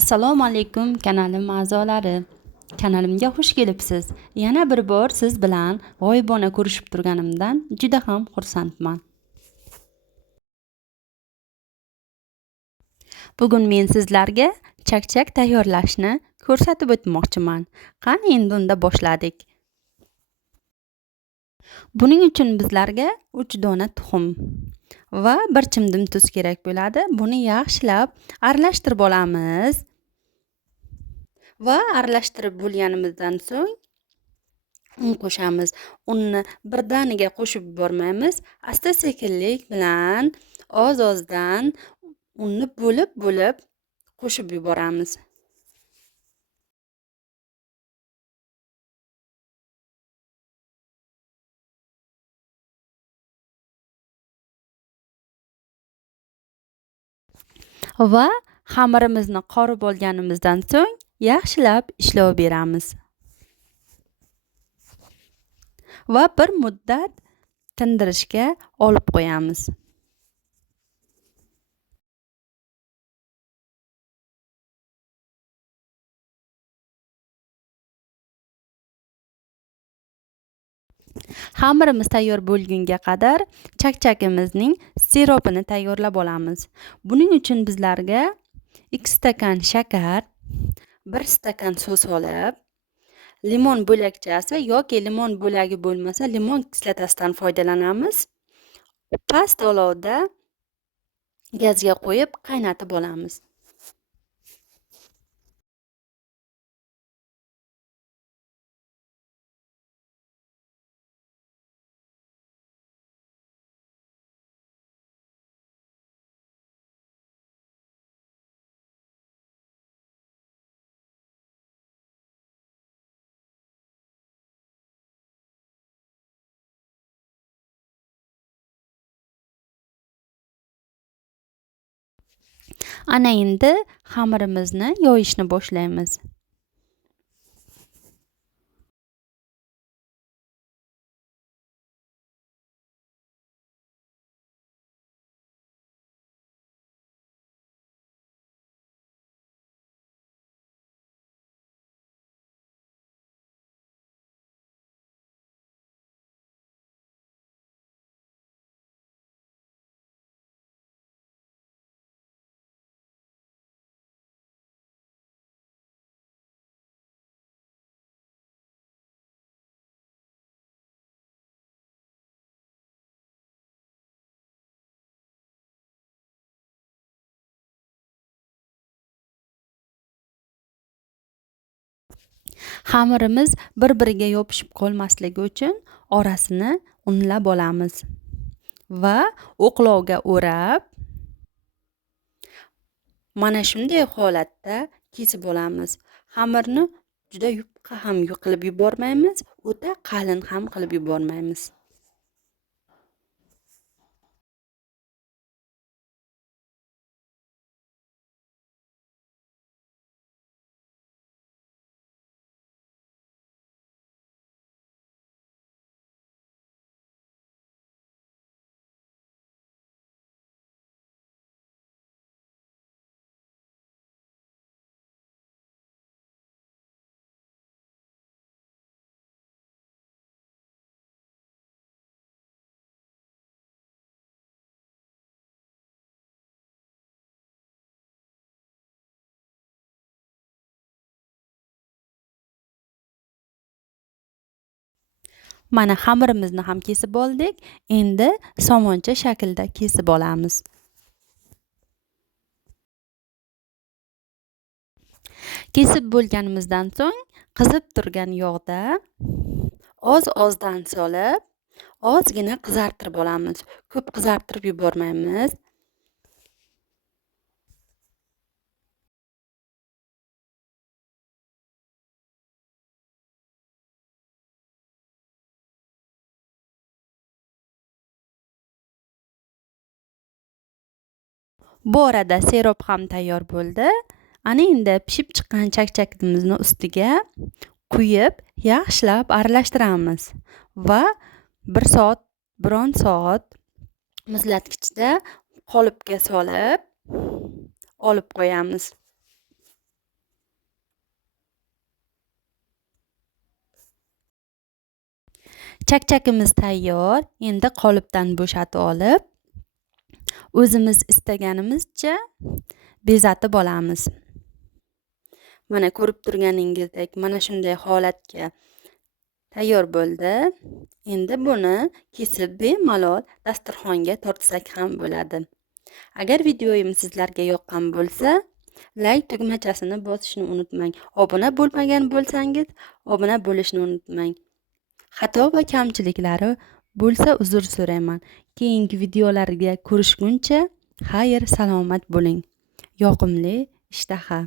Assalomu alaykum kanalim a'zolari. Kanalimga xush kelibsiz. Yana bir bor siz bilan g'oyibona ko'rishib turganimdan juda ham xursandman. Bugun men sizlarga chakchak tayyorlashni ko'rsatib o'tmoqchiman. Qani endi unda boshladik. Buning uchun bizlarga 3 dona tuxum va bir chimdim tuz kerak bo'ladi. Buni yaxshilab aralashtirib olamiz. Va aralashtirib bo'lganimizdan so'ng un qo'shamiz. Unni birdaniga qo'shib yubormaymiz. Asta-sekinlik bilan oz-ozdan unni bo'lib qo'shib yuboramiz. Va xamirimizni qorib olganimizdan so'ng yaxshilab ishlov beramiz. Va bir muddat tindirishga olib qo'yamiz. Xamirimiz tayyor bo'lgunga qadar chakchakimizning siropini tayyorlab olamiz. Buning uchun bizlarga 2 stakan shakar, 1 stakan suv olib, limon bo'lakchasi yoki limon bo'lagi bo'lmasa limon kislotasidan foydalanamiz. Past olovda gazga qo'yib qaynatib olamiz. Ana endi xamirimizni yoyishni boshlaymiz. Xamirimiz bir-biriga yopishib qolmasligi uchun orasini unlab olamiz va o'qlovga o'rab mana shunday holatda kesib olamiz. Xamirni juda yupqa ham qilib yubormaymiz, o'ta qalin ham qilib yubormaymiz. Mana xamirimizni ham kesib oldik. Endi somoncha shaklda kesib olamiz. Kesib bo'lganimizdan so'ng qizib turgan yog'da oz-ozdan solib, ozgina qizartirib olamiz. Ko'p qizartirib yubormaymiz. Bu orada sirop ham tayyor bo'ldi. Ana endi pishib chiqqan chakchakimizni ustiga quyib, yaxshilab aralashtiramiz va 1 soat, 1 soat muzlatgichda qolipga solib olib qo'yamiz. Chakchakimiz tayyor. Endi qolipdan bo'shatib olib, o'zimiz istaganimizcha bezatib olamiz. Mana ko'rib turganingizdek, mana shunday holatga tayyor bo'ldi. Endi buni kesib bemalol dasturxonga tortsak ham bo'ladi. Agar videoyim sizlarga yoqqan bo'lsa, like tugmachasini bosishni unutmang. Obuna bo'lmagan bo'lsangiz, obuna bo'lishni unutmang. Xato va kamchiliklari bo'lsa uzr so'rayman. Keyingi videolarga ko'rishguncha xayr, salomat bo'ling. Yoqimli ishtaha.